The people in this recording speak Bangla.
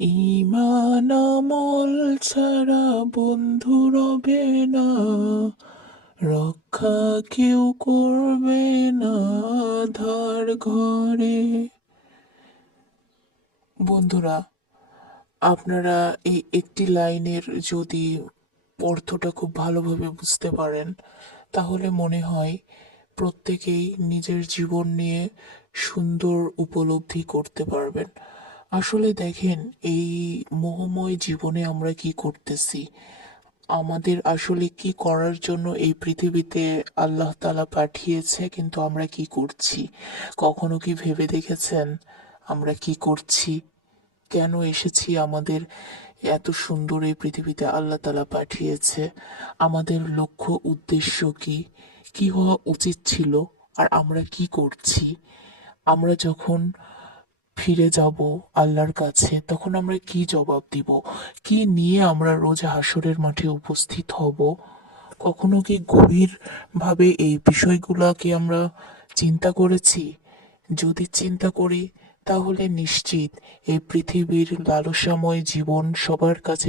ইমান আমল ছাড়া বন্ধু রবে না, রক্ষা কেউ করবে না ধার ঘরে। বন্ধুরা, আপনারা এই একটি লাইনের যদি অর্থটা খুব ভালোভাবে বুঝতে পারেন, তাহলে মনে হয় প্রত্যেকেই নিজের জীবন নিয়ে সুন্দর উপলব্ধি করতে পারবেন। আসলে দেখেন, এই মোহময় জীবনে আমরা কি করতেছি? আমাদের আসলে কি করার জন্য এই পৃথিবীতে আল্লাহ তাআলা পাঠিয়েছে, কিন্তু আমরা কি করছি? কখনো কি ভেবে দেখেছেন আমরা কি করছি? কেন এসেছি আমাদের এত সুন্দর এই পৃথিবীতে আল্লাহ তাআলা পাঠিয়েছে? আমাদের লক্ষ্য উদ্দেশ্য কি? কি হওয়া উচিত ছিল? আর আমরা কি করছি? আমরা যখন ফিরে যাব আল্লাহর কাছে, তখন আমরা কি জবাব দিব? কি নিয়ে আমরা রোজ হাসরের মাঠে উপস্থিত হব? কখনো কি গভীর ভাবে এই বিষয়গুলোকে আমরা চিন্তা করেছি? যদি চিন্তা করি, তাহলে নিশ্চিত এই পৃথিবীর লালসাময় জীবন সবার কাছে